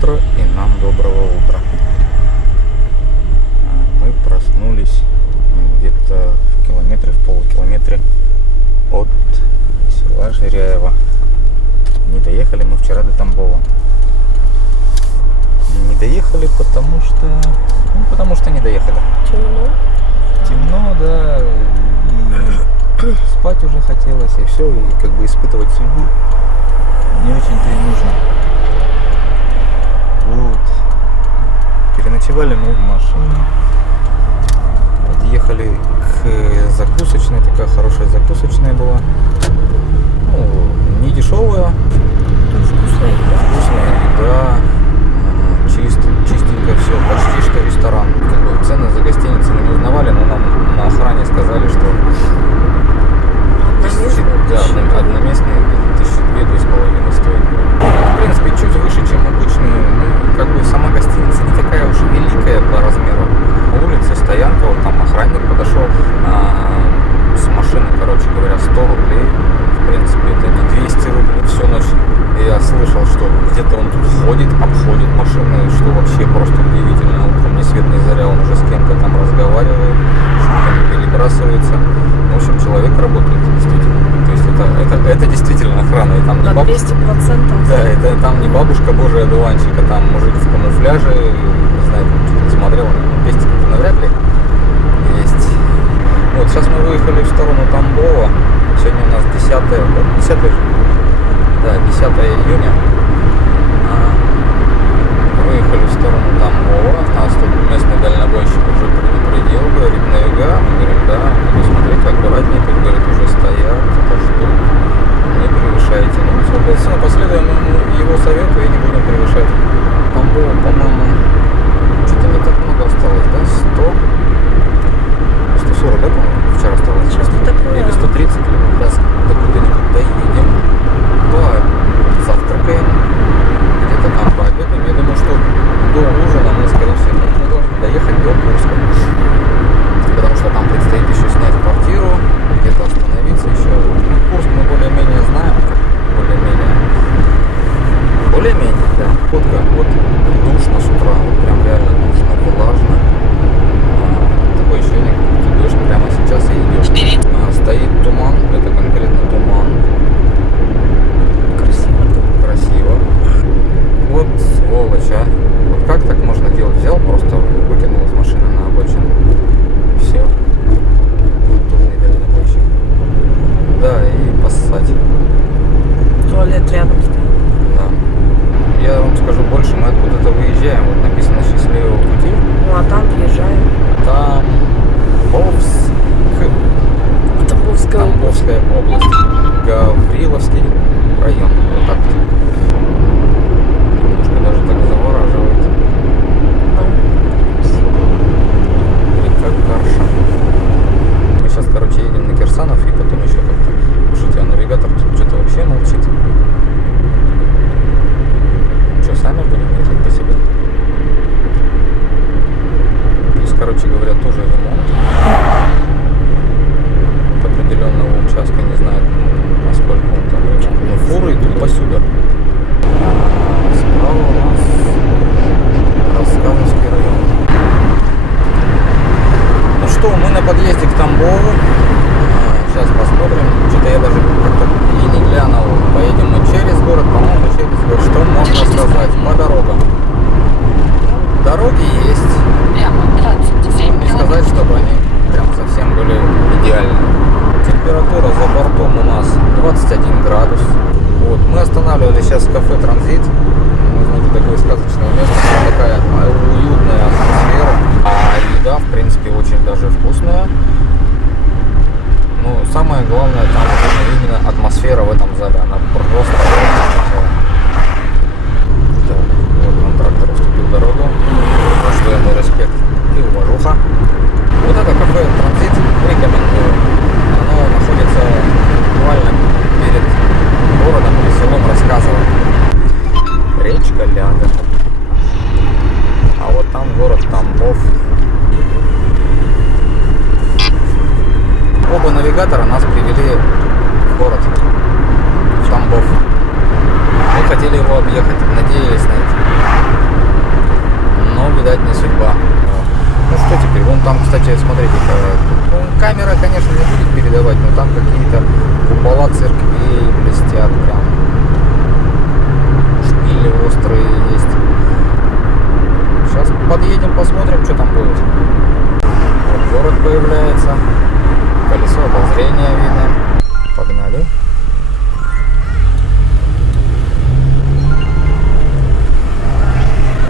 утро и нам доброго утра. Мы проснулись где-то в полукилометре от села Жиряево. Не доехали мы вчера до Тамбова. Не доехали, потому что не доехали. Темно, да, и спать уже хотелось, и все, и как бы испытывать судьбу не очень-то и нужно. Вот. Переночевали мы в машине. Подъехали к закусочной, такая хорошая закусочная была. Ну, не дешевая. Вкусная Еда. Чистенько все, почти что ресторан. Как бы цены за гостиницу мы не узнавали, но нам на охране сказали, что одноместные где-то 1200 стоит. В принципе, чуть выше, чем обычные. Ну, как бы сама гостиница не такая уж великая по размеру. Улица, стоянка, вот там охранник подошел с машины, короче говоря, 100 рублей. В принципе, это не 200 рублей всю ночь. И я слышал, что где-то он тут ходит, обходит машины, что вообще просто удивительно. Утром ни свет ни заря, он уже с кем-то там разговаривает, что-то перебрасывается. В общем, человек работает действительно. То есть это действительно охрана. И там не на 200%. Да, это там не бабушка божия одуванчика, там мужик в камуфляже, не знаю, что-то не смотрел, пестик-то навряд ли есть. Вот, сейчас мы выехали в сторону Тамбова. Сегодня у нас 10 июня. Выехали в сторону Тамбова. Нас тут местный дальнобойщик уже предупредил, говорит, навига. Мы говорим, да, ну смотрите, аккуратнее, тут, говорит, уже стоят, ждут. Не превышайте. Ну, соответственно, последуем его совету и не будем превышать. Тамбова, по-моему, что-то не так много осталось, да? 140, да, по-моему, вчера осталось? Что такое? Или 130, да, до куда-нибудь доедем. Завтракаем, где-то там пообедаем. Я думаю, что до ужина мы, скорее всего, не должны доехать до Курска. Потому что там предстоит еще снять квартиру, где-то остановиться еще. Курск мы более-менее знаем, более-менее, да. Вот душно с утра, вот прям реально душно, влажно. Такое ощущение, как дождь прямо сейчас и идет. Стоит туман, это конкретно туман. Красиво. Вот сволочь, а. Вот как так можно делать? Взял, просто выкинул из машины на обочину. Все. Культурный дальнобойщик. Да, и поссать. Туалет рядом стоит. Да. Я вам скажу больше, мы откуда-то выезжаем. Вот написано «Счастливого пути». Ну а там въезжаем. Тамбовская область. Гавриловский район. Вот так вот. Немножко даже так завораживает. Река Карша. Мы сейчас, короче, едем на Кирсанов и потом еще как-то. Слушайте, а навигатор тут что-то вообще молчит. Что, сами будем ехать по себе? Здесь, короче говоря, тоже ремонт. От определенного участка, не знаю, насколько он там ремонт. Но фуры идут посюда. Справа у нас Рассказовский район. Ну что, мы на подъезде к Тамбову. Сейчас посмотрим. Что-то я даже как-то и не глянул. Поедем мы через город, по-моему, через город. Что можно сказать по дорогам? Дороги есть. Не сказать, чтобы они прям совсем были идеальны. Температура за бортом у нас 21 градус. Вот. Мы останавливались сейчас в кафе «Транзит». Вы знаете, такое сказочное место, такая уютная атмосфера. А еда, в принципе, очень даже вкусная. Но самое главное, там именно атмосфера в этом зале. Она просто замечательная. Так, вот нам трактор уступил дорогу. За что ему респект и уважуха. Вот это кафе «Транзит» рекомендую. Оно находится буквально перед городом или селом Рассказово. Речка Ляга. А вот там город Тамбов. Оба навигатора нас привели в город Тамбов. Мы хотели его объехать, надеялись на это. Но, видать, не судьба. Ну что теперь? Вон там, кстати, смотрите, камера, конечно, не будет передавать, но там какие-то купола церквей блестят прям. Шпили острые есть. Сейчас подъедем, посмотрим, что там будет. Вот город появляется. Колесо обозрения видно. Погнали.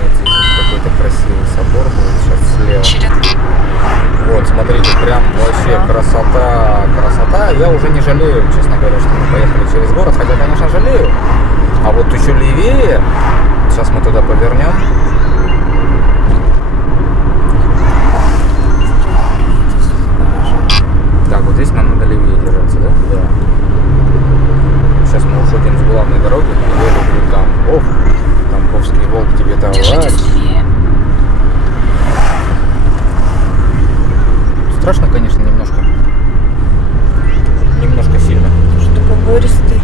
Вот здесь вот какой-то красивый собор будет сейчас слева. Вот, смотрите, прям вообще красота, красота. Я уже не жалею, честно говоря, что мы поехали через город. Хотя, конечно, жалею. А вот еще левее. Сейчас мы туда повернем. Так, вот здесь нам надо левее держаться, да? Да. Сейчас мы уходим с главной дороги. Я люблю Тамбов. Тамбовский волк тебе товарищ. Держитесь левее. Страшно, конечно, немножко. Немножко сильно. Что побористый.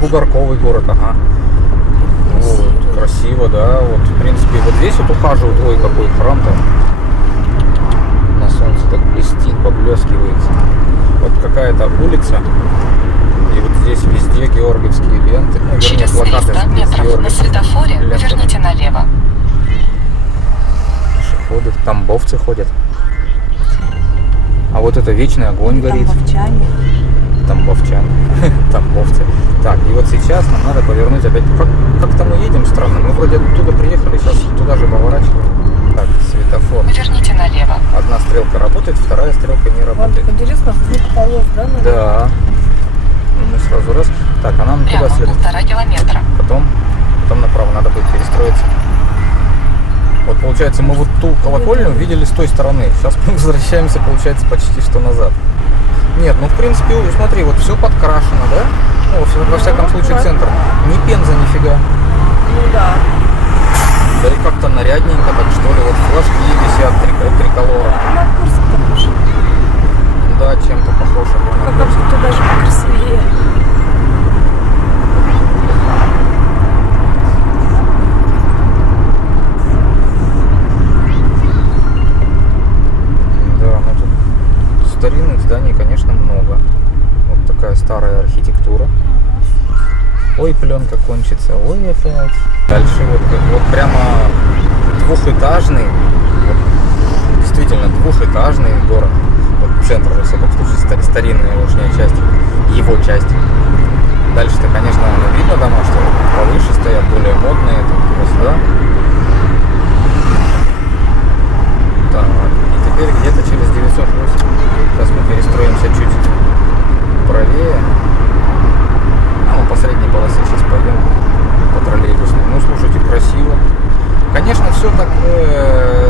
Бугорковый город, ага. Вот, красиво, да. Вот, в принципе, вот здесь вот ухаживают. Ой, какой храм-то. На солнце так блестит, поблескивается. Вот какая-то улица. И вот здесь везде георгиевские ленты. Ну, вернее, Через плакаты 300 с метров на светофоре лентами. поверните налево. Пешеходы, тамбовцы ходят. А вот это вечный огонь горит. Тамбовчане. Тамбовчане. Тамбовцы. Так, и вот сейчас нам надо повернуть опять. Как-то мы едем странно. Мы вроде оттуда приехали, сейчас туда же поворачиваем. Так, светофор. Поверните налево. Одна стрелка работает, вторая стрелка не Вам работает. так интересно, в двух полос, да? наверное? Да. Мы сразу раз. Так, а нам туда Прямо следует. 1,5 километра. Потом направо. Надо будет перестроиться. Вот получается, мы вот ту колокольню видели с той стороны. Сейчас мы возвращаемся, получается, почти что назад. Нет, ну в принципе, смотри, вот все подкрашено, да? Ну, во всяком случае, центр. Не пенза нифига. Ну да. Да и как-то нарядненько, так что ли. Вот флажки висят, триколора. На Курск похож. Да, чем-то похоже. Как будто даже покрасивее. Да, ну тут старинных зданий, конечно, много. Вот такая старая архитектура. Ой, пленка кончится, ой, опять. Дальше вот прямо двухэтажный, вот, действительно двухэтажный город. Вот центр, во всяком случае, старинная его часть, его часть. Дальше-то, конечно, видно дома, что повыше стоят, более модные, там, туда-сюда. Так, и теперь где-то через 908. Сейчас мы перестроимся чуть правее. А мы по средней полосе сейчас пойдем по троллейбусной. Ну, слушайте, красиво. Конечно, все так,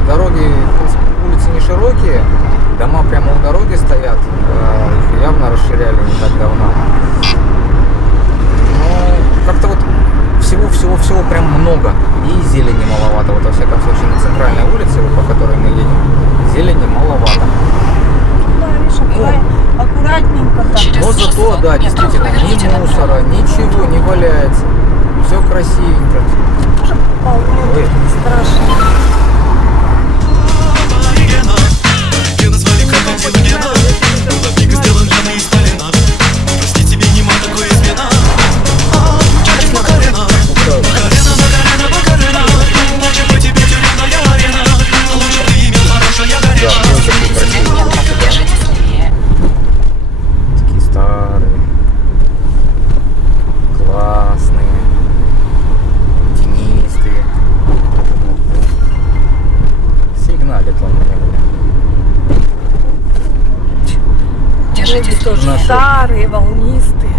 дороги, в принципе, улицы не широкие, дома прямо у дороги стоят, их явно расширяли не так давно. Но как-то вот всего прям много, и зелени маловато. Вот во всяком случае на центральной улице, вот, по которой мы едем, зелени маловато. Да, видишь, аккуратненько так. Через Но зато, 600 да, метров действительно, поверните ни направо. мусора, ничего не валяется. Все красивенько. Тоже полно. Ой. Страшно. Держитесь левее. Такие старые, классные, тенистые. Сигналит он мне, Держитесь Тоже левее. старые, волнистые.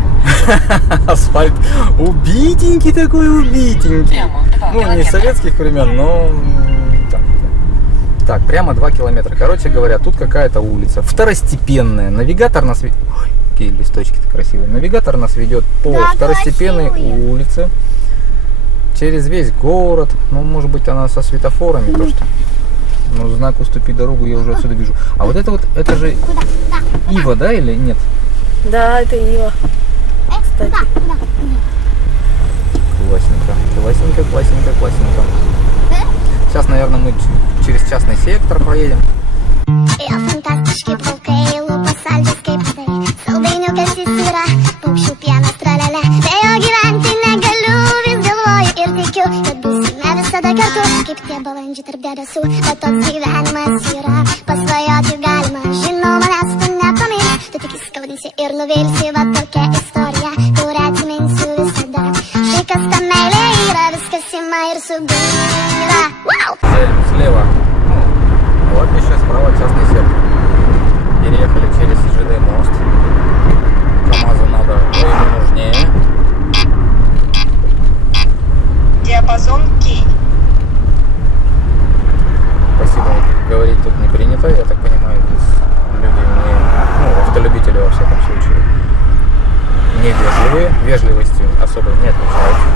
Асфальт убитенький такой, убитенький. Прямо 2 Ну, не километра. советских времен, но так, прямо 2 километра. Короче говоря, тут какая-то улица второстепенная. Навигатор нас... Ой, какие листочки-то красивые. Навигатор нас ведет по второстепенной улице. Через весь город. Ну, может быть, она со светофорами, то что... Ну, знак «Уступи дорогу» я уже отсюда вижу. А вот это же Ива, да, или нет? Да, это Ива. Кстати. Классненько, классненько, классненько, классненько. Сейчас, наверное, мы через частный сектор проедем. Я фантастички плавкаю, лупа сальдовской падаю. Солдыню кассисура, пупшу пьяно траля-ля. Део гиранти на галюве с головой иртикю. Kad būsime visada kartu, kaip tie balandžiai tarp debesų. Bet toks gyvenimas yra, pasvajoti galima. Žinau, manęs tu nepamirs, tu tik įskaudinsi ir nuvilsi. Va tokia istorija, kurią atsiminsiu visada. Štai kas ta meilė yra, viskas ima ir subyra. Wow! Слева. Ну, вот еще справа частный сектор. Переехали через ЖД мост. КамАЗу надо, ему нужнее. Диапазон Кей. Спасибо, говорить тут не принято, я так понимаю, здесь люди не, ну, автолюбители во всяком случае, не вежливые, вежливостью особо не отличаются.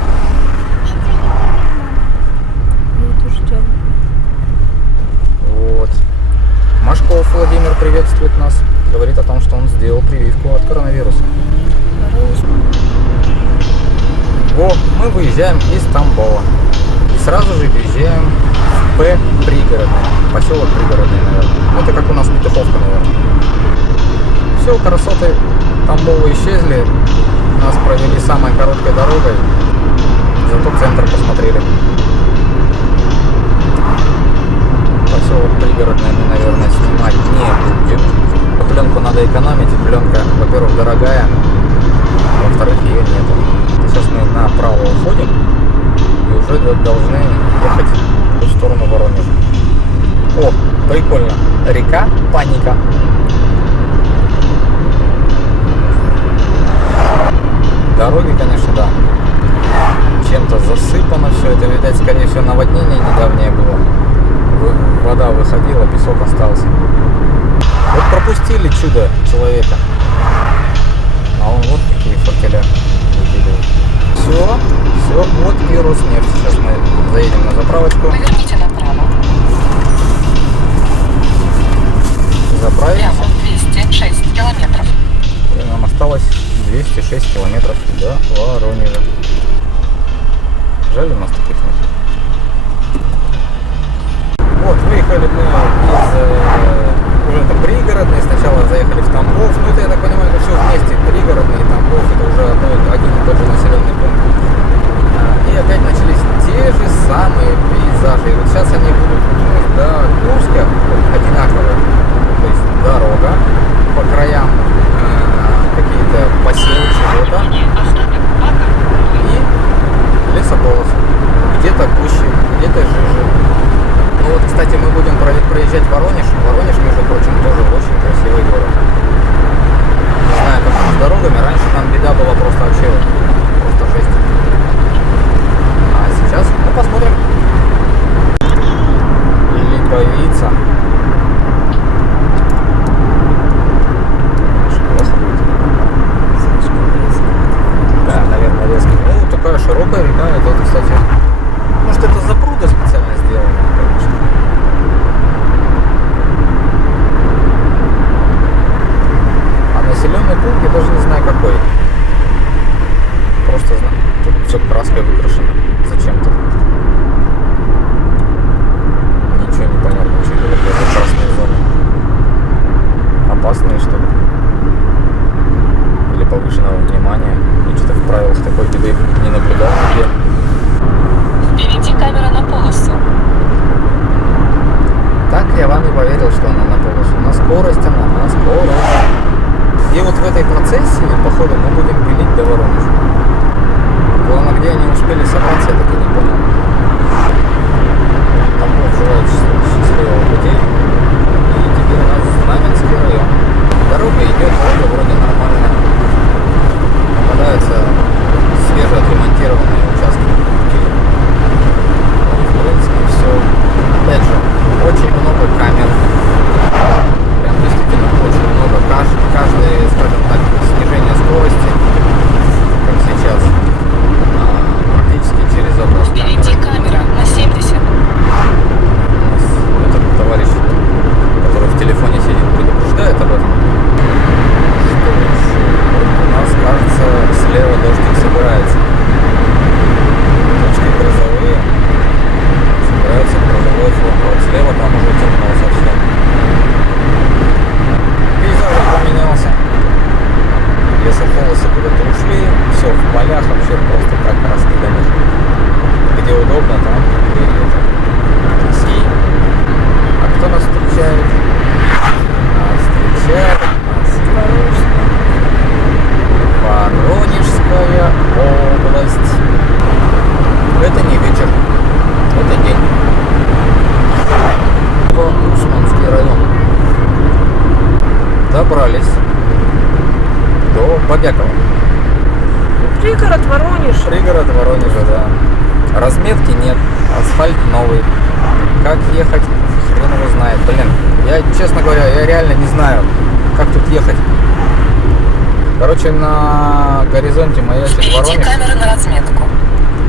Ну, это ждем. Вот. Машков Владимир приветствует нас, говорит о том, что он сделал прививку от коронавируса. О, мы выезжаем из Тамбова и сразу же въезжаем в П пригородный, поселок пригородный, наверное. Это как у нас Петуховка, наверное. Все, красоты Тамбова исчезли, нас провели самой короткой дорогой, зато центр посмотрели. Поселок пригородный мы, наверное, снимать не будем. Пленку надо экономить, пленка, во-первых, дорогая, во-вторых, ее нету. Сейчас мы направо уходим и уже должны ехать в сторону Воронежа. О, прикольно. Река Паника. Дороги, конечно, да. Чем-то засыпано все это. Видать, скорее всего, наводнение недавнее было. Вода выходила, песок остался. Вот пропустили чудо человека. А он вот какие фортеля выкидывает. Все, вот и Роснефть. Сейчас мы заедем на заправочку. Поверните направо. Заправимся. Прямо 206 километров. И нам осталось 206 километров до Воронежа. Жаль, у нас таких нет. Вот, выехали мы из уже это пригородный. Сначала заехали в Тамбов. Ну это, я так понимаю, это все вместе. Пригородный и Тамбов. Это уже один и тот же населенный пункт. И опять начались те же самые пейзажи. И вот сейчас они будут до Курска одинаковые. То есть дорога, по краям какие-то поселки, что-то. И лесополос. Где-то гуще, где-то жиже. Ну вот, кстати, мы будем проезжать Воронеж. Воронеж, между прочим, тоже очень красивый город. Не знаю, как там с дорогами. Раньше там беда была просто вообще, просто жесть. А сейчас, ну, посмотрим. Липовица. Плохо будет. Да, наверное, резко. Ну, такая широкая река. Это, кстати, может, это запруда специально сделана, конечно. А населенный пункт я даже не знаю какой. Просто знаю, тут все краской выкрашено зачем-то. Ничего не понятно, что это за красные зоны. Опасные, что ли? Или повышенного внимания. Я что-то в правилах такой беды не наблюдал нигде. Впереди камера на полосу. Так я вам и поверил, что она на полосу. На скорость она, на скорость. И вот в этой процессии, походу, мы будем пилить до Воронежа. Главное, где они успели собраться, я так и не понял. Там желают счастливого пути. И теперь у нас Знаменский район. Дорога идет вроде нормально. Попадаются свежеотремонтированные участки пути. Ну, в принципе, все. Опять же, очень много камер. Прям действительно очень много. Каждое, скажем так, снижение скорости, как сейчас, практически через одну Впереди камера на 70. На добрались до Бабякова. Пригород Воронеж. Пригород Воронежа, да. Разметки нет, асфальт новый. Как ехать, хрен его знает. Блин, я, честно говоря, я реально не знаю, как тут ехать. Короче, на горизонте маячит Впереди Воронеж. камеры на разметку.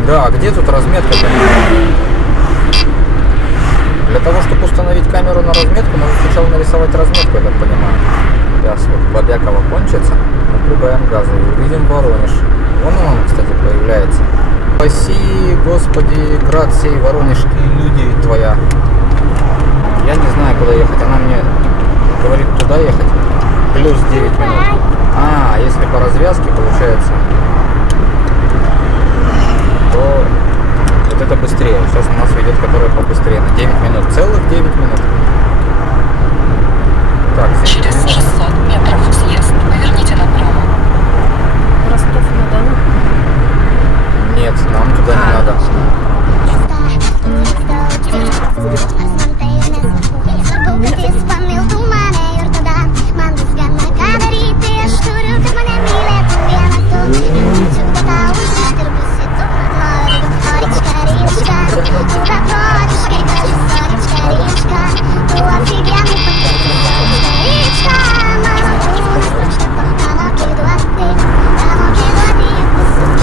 Да, а где тут разметка-то? Для того, чтобы установить камеру на разметку, нужно сначала нарисовать разметку, я так понимаю. Сейчас вот Бабякова кончится, мы прибавим газа и увидим Воронеж. Вон он, кстати, появляется. Спаси, Господи, град сей, Воронеж и люди твоя. Я не знаю, куда ехать. Она мне говорит, туда ехать. Плюс 9 минут. А, если по развязке получается, то вот это быстрее. Сейчас у нас ведет, которая побыстрее. На 9 минут. Целых 9 минут. Так, Через 600 метров съезд. Поверните направо. Ростов-на-Дону. нет, нам туда не надо.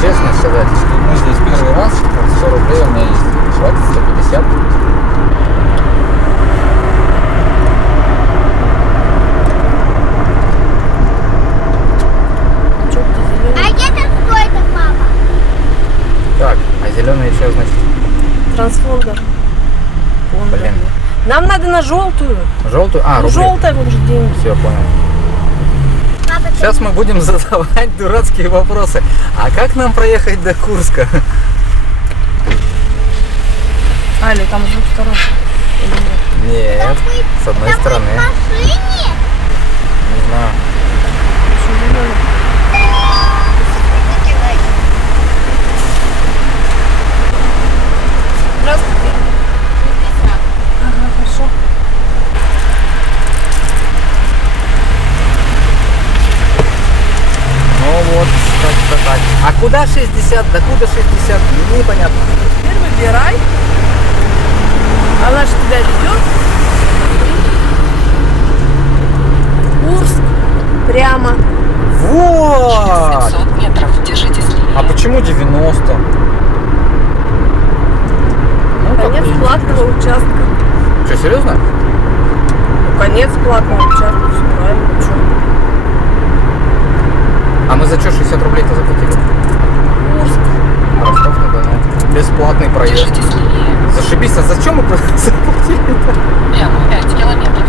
Честно сказать, что мы здесь первый раз, 100 рублей у меня есть, хватит 150. А это что это, папа? Так, а зеленый еще, значит, Трансфолдер. блин, Нам надо на желтую. желтую? А, рублей. Желтая вот же деньги. Все, понял. Папа, ты Сейчас мы будем задавать дурацкие вопросы. А как нам проехать до Курска? А, или там с двух сторон. Или нет? Нет, с одной в стороны. машине? Не знаю. Еще зеленый. Здравствуйте. Ага, хорошо. Ну вот, как-то так. А куда 60? Докуда 60? Непонятно. Теперь выбирай. Она же тебя ведет. Курск. Прямо. Вот! 500 метров. Держитесь А левее. почему 90? Ну, Конец как-то платного участка. Что, серьезно? Ну, конец платного участка. Все правильно. Чё? А мы за что 60 рублей-то заплатили? Курск. Ростов-на-Дону. Бесплатный проезд. Держитесь левее. Зашибись, а зачем мы заплатили-то? Прямо 5 километров.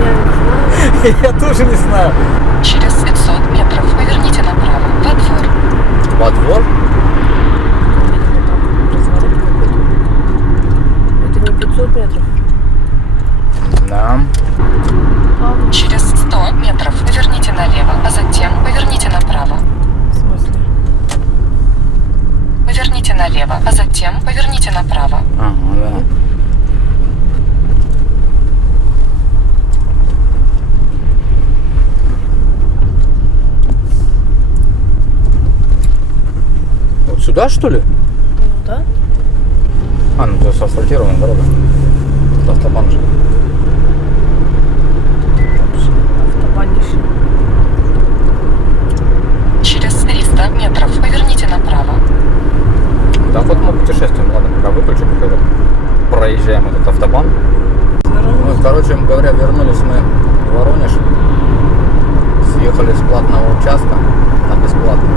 Я не знаю. Я тоже не знаю. Через 500 метров поверните направо. Во двор. Во двор? Разворот какой-то. Это не 500 метров. Да. Через 100 метров поверните налево, а затем поверните направо. В смысле? Поверните налево, а затем поверните направо. Ага, да. Вот сюда, что ли? Ну да. А, ну то асфальтированная дорога. Тут автобан же. Автобанище. Через 300 метров поверните направо. Да вот мы путешествуем, ладно, пока выключу, когда проезжаем этот автобан. Ну, короче говоря, вернулись мы в Воронеж. Съехали с платного участка на бесплатный.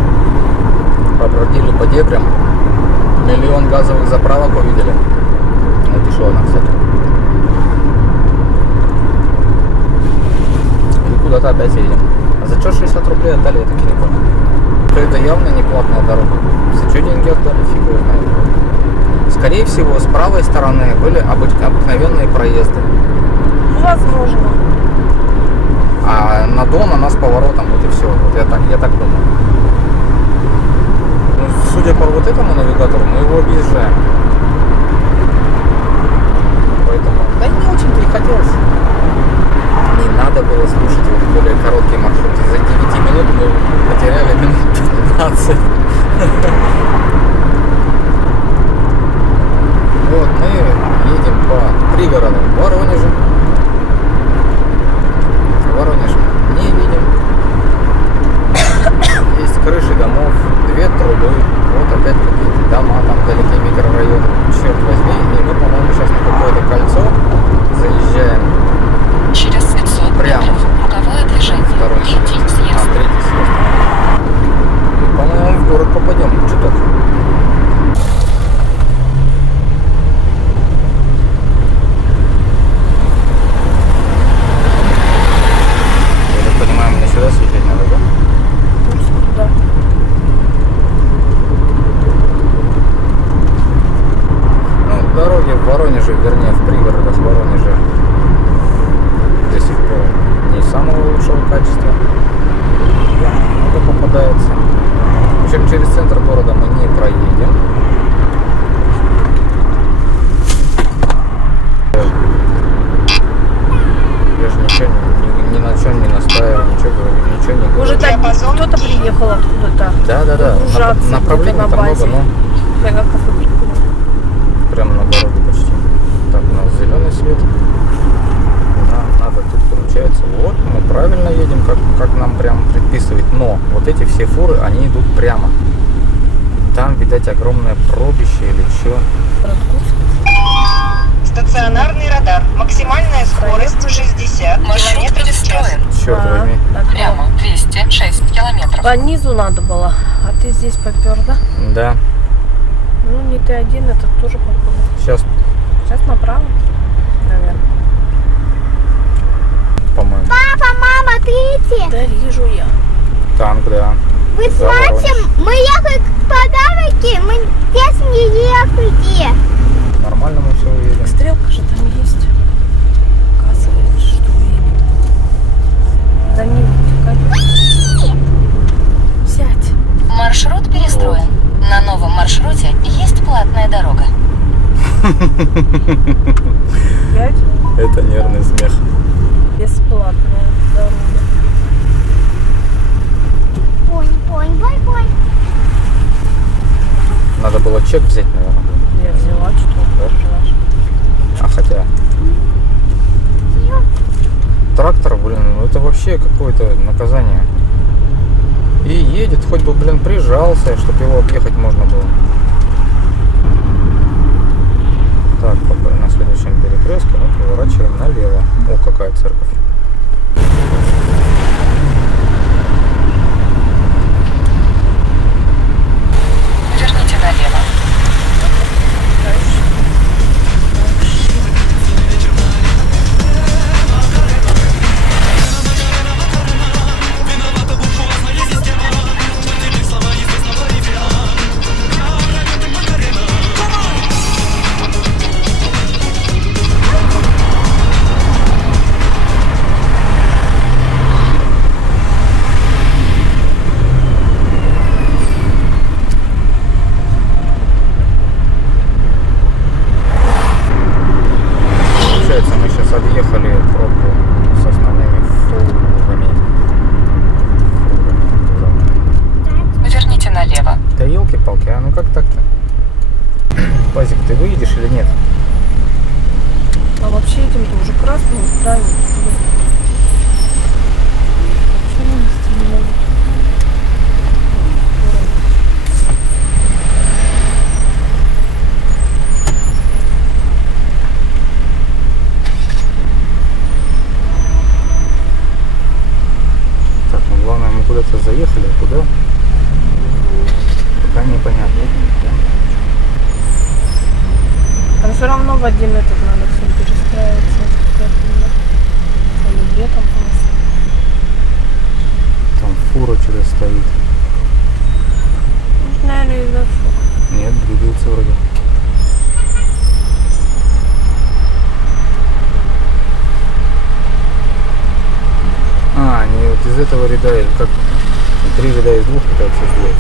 Побродили по дебрям. Миллион газовых заправок увидели. Ну, дешево, кстати. И куда-то опять едем. А за что 60 рублей отдали, я так и не понял. То это явно не платная дорога. За что деньги отдали, фиг его знает. Скорее всего, с правой стороны были обыкновенные проезды. Ну, возможно. А на Дон у нас поворотом, вот и все. Вот я так думаю. Ну, судя по вот этому навигатору, мы его объезжаем. Поэтому, да не очень-то и хотелось. Ни на чем не настаивали, ничего говорили, ничего не Может, говорили. так кто-то приехал откуда-то. Да. Погружаться Направление где-то там на базе. много, но Я как-то прикольно. прямо на дороге почти. Так, у нас зеленый свет. Нам надо тут, получается, вот мы правильно едем, как нам прям предписывает. Но вот эти все фуры, они идут прямо. Там, видать, огромное пробище или что. Стационарный радар. Максимальная скорость 60 Маршрут км в час. перестроен. Черт возьми. Прямо 206 километров. По низу надо было, а ты здесь попер, да? Да. Ну, не ты один, это тоже попер. Сейчас, Сейчас направо, наверное. по-моему. Папа, мама, ты Да, вижу я. Танк, да. Вы За Воронеж. знаете, мы ехали к подарки, мы здесь не ехали. Нормально мы все уедем. Стрелка же там есть. Указывает, что едем. Да не вытекай. Сядь. Маршрут перестроен. На новом маршруте есть платная дорога. Сядь. Это нервный смех. Бесплатная дорога. Бонь. Надо было чек взять, наверное. Я взяла, что Да? взяла. А хотя... Трактор, блин, ну это вообще какое-то наказание. И едет, хоть бы, блин, прижался, чтобы его объехать можно было. Так, пока на следующем перекрестке мы поворачиваем налево. О, какая церковь. Поверните налево. Получается, мы сейчас объехали пробку с основными фурами. Поверните налево. Да елки-палки, а ну как так-то? Базик, ты выедешь или нет? А вообще этим-то уже красным, правильно? Вообще вынести не могут. Так, ну главное, мы куда-то заехали, а куда? Пока непонятно. Там все равно в один этот надо все перестраиваться. Или где там у нас? Там фура что-то стоит. Ну, наверное, из-за фур. Нет, двигается вроде. А, они вот из этого ряда, как 3 ряда из 2 пытаются сделать.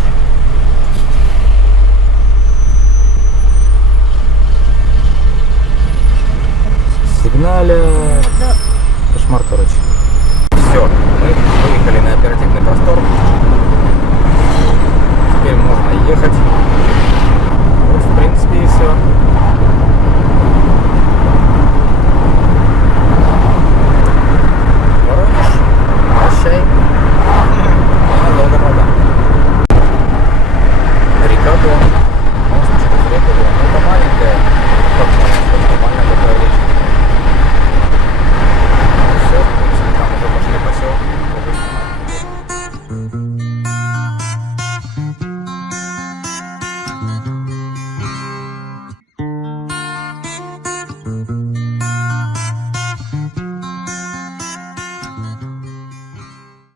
Сигналя. Да. Кошмар, короче.